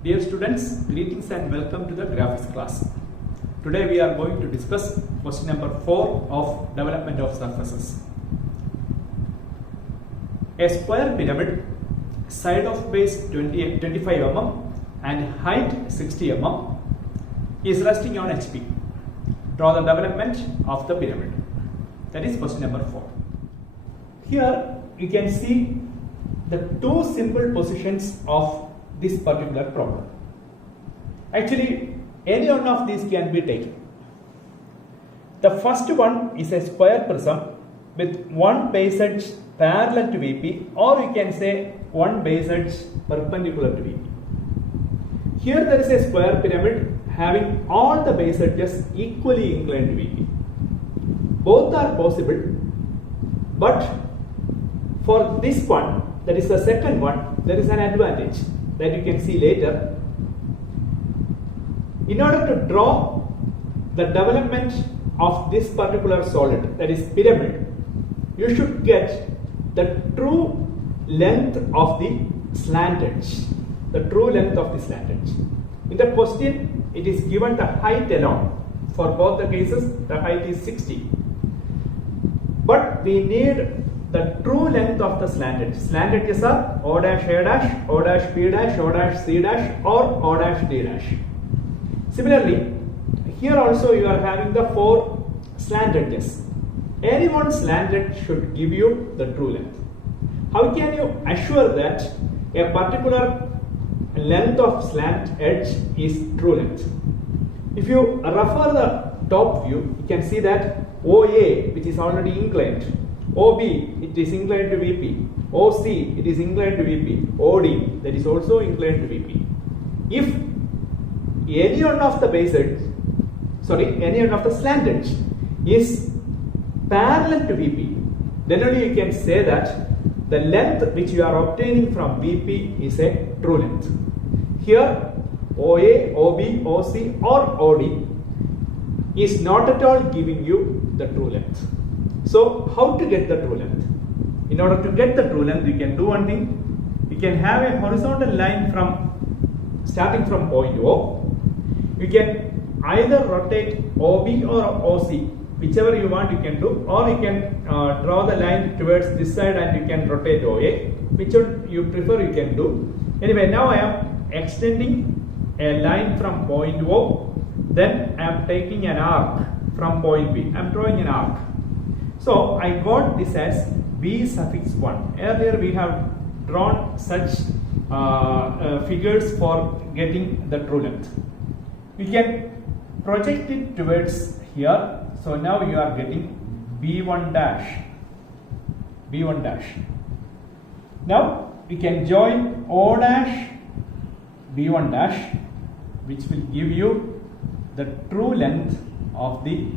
Dear students, greetings and welcome to the graphics class. Today we are going to discuss question number 4 of development of surfaces. A square pyramid, side of base 25 mm and height 60 mm is resting on HP. Draw the development of the pyramid. That is question number 4. Here you can see the two simple positions of this particular problem. Actually, any one of these can be taken. The first one is a square prism with one base edge parallel to VP, or you can say one base edge perpendicular to VP. Here there is a square pyramid having all the base edges equally inclined to VP. Both are possible, but for this one, that is the second one, there is an advantage that you can see later. In order to draw the development of this particular solid, that is pyramid, you should get the true length of the slant edge. The true length of the slant edge. In the question, it is given the height alone. For both the cases, the height is 60. But we need the true length of the slant edge. Slant edges are O dash A dash, O dash B dash, O dash C dash, or O dash D dash. Similarly, here also you are having the 4 slant edges. Any one slant edge should give you the true length. How can you assure that a particular length of slant edge is true length? If you refer the top view, you can see that OA, which is already inclined, OB, it is inclined to VP, OC, it is inclined to VP, OD, that is also inclined to VP. If any one of the base edge, any one of the slant edge is parallel to VP, then only you can say that the length which you are obtaining from VP is a true length. Here, OA, OB, OC, or OD is not at all giving you the true length. So, how to get the true length? In order to get the true length, you can do one thing. You can have a horizontal line starting from point O. You can either rotate OB or OC, whichever you want you can do, or you can draw the line towards this side and you can rotate OA, whichever you prefer you can do. Anyway, now I am extending a line from point O, then I am taking an arc from point B. I am drawing an arc. So I got this as B suffix 1. Earlier we have drawn such figures for getting the true length. You can project it towards here. So now you are getting B1 dash. B1 dash. Now you can join O dash B1 dash, which will give you the true length of the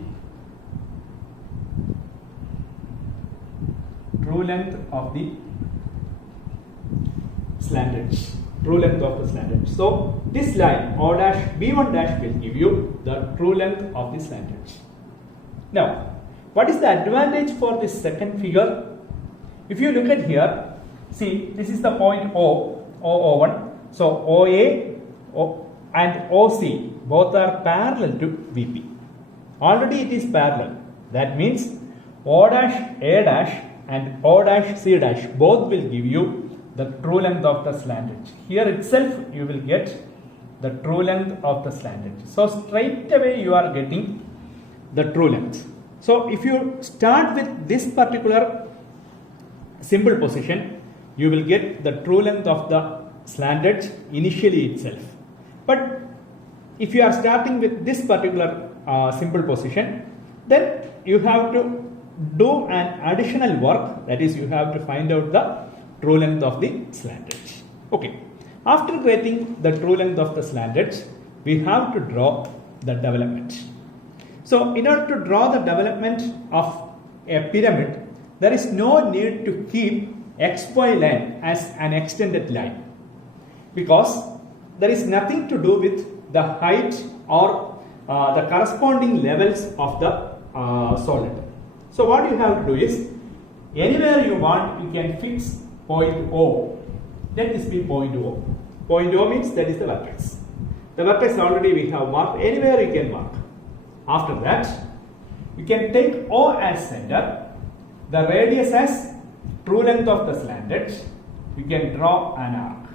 slant edge. True length of the slant edge. So this line O dash B1 dash will give you the true length of the slant edge. Now, what is the advantage for this second figure? If you look at here, see, this is the point O01. So OA and OC both are parallel to VP. Already it is parallel. That means O dash A dash and O dash C dash both will give you the true length of the slant edge. Here itself you will get the true length of the slant edge. So straight away you are getting the true length. So if you start with this particular simple position, you will get the true length of the slant edge initially itself. But if you are starting with this particular simple position, then you have to do an additional work, that is you have to find out the true length of the slant edge. Okay. After getting the true length of the slant edge, we have to draw the development. So in order to draw the development of a pyramid, there is no need to keep XY line as an extended line, because there is nothing to do with the height or the corresponding levels of the solid. So what you have to do is, anywhere you want, you can fix point O. Let this be point O. Point O means that is the vertex. The vertex already we have marked, anywhere you can mark. After that, you can take O as center, the radius as true length of the slant edge, you can draw an arc.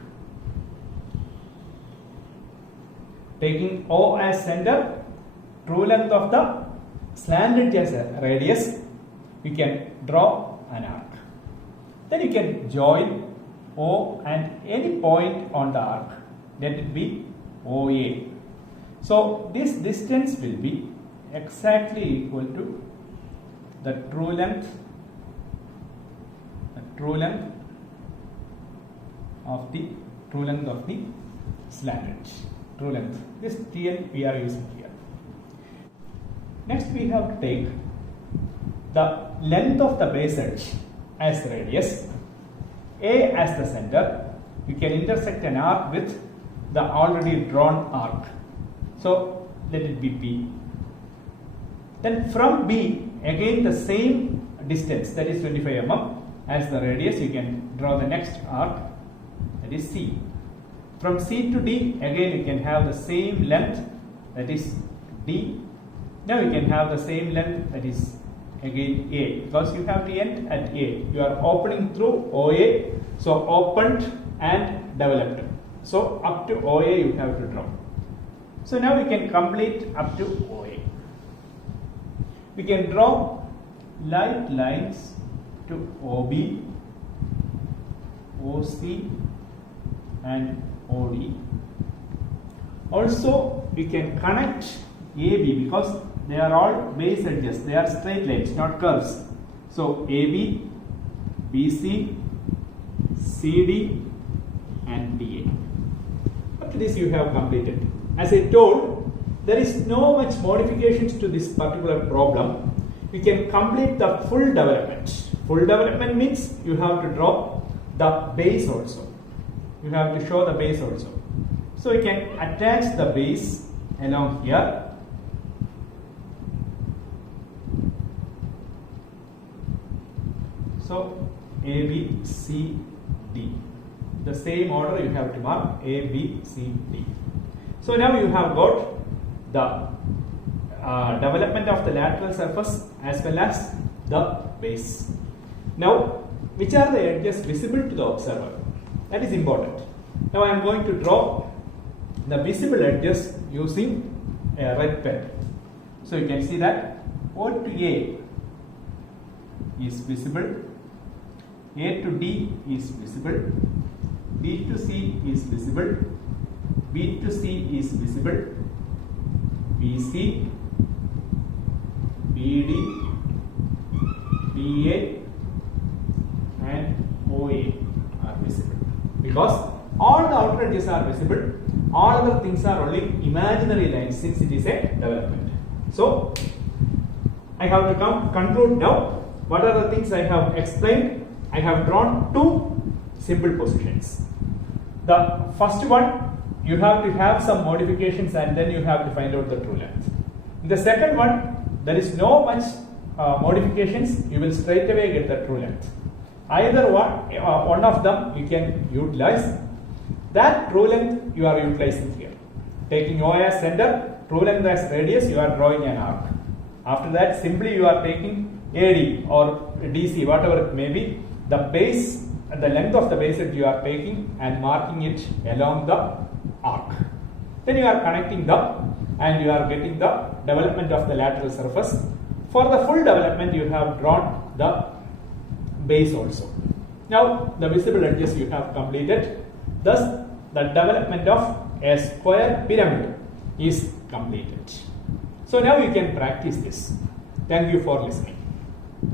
Taking O as center, true length of the slant edge as a radius, you can draw an arc. Then you can join O and any point on the arc, let it be OA. So this distance will be exactly equal to the true length of the slant edge. True length. This TL we are using here. Next we have to take the length of the base edge as radius, A as the center. You can intersect an arc with the already drawn arc. So let it be B. Then from B, again the same distance, that is 25 mm as the radius, you can draw the next arc, that is C. From C to D, again you can have the same length, that is D. Now you can have the same length, that is again A, because you have to end at A. You are opening through OA, so opened and developed. So up to OA you have to draw. So now we can complete up to OA. We can draw light lines to OB, OC and OD. Also we can connect AB because they are all base edges, they are straight lines, not curves. So AB, BC, CD and DA. Up to this you have completed. As I told, there is no much modifications to this particular problem. You can complete the full development. Full development means you have to draw the base also. You have to show the base also. So you can attach the base along here. So A, B, C, D. The same order you have to mark A, B, C, D. So now you have got the development of the lateral surface as well as the base. Now, which are the edges visible to the observer? That is important. Now I am going to draw the visible edges using a red pen. So you can see that O to A is visible, A to D is visible, B to C is visible, B to C is visible, BC, BD, BA and OA are visible. Because all the outer edges are visible, all other things are only imaginary lines since it is a development. So I have to conclude now. What are the things I have explained? I have drawn two simple positions. The first one, you have to have some modifications and then you have to find out the true length. In the second one, there is no much modifications, you will straight away get the true length. Either one of them you can utilize. That true length you are utilizing here. Taking O as center, true length as radius, you are drawing an arc. After that, simply you are taking AD or DC, whatever it may be, the base, the length of the base edge you are taking and marking it along the arc. Then you are connecting them and you are getting the development of the lateral surface. For the full development, you have drawn the base also. Now the visible edges you have completed. Thus the development of a square pyramid is completed. So now you can practice this. Thank you for listening.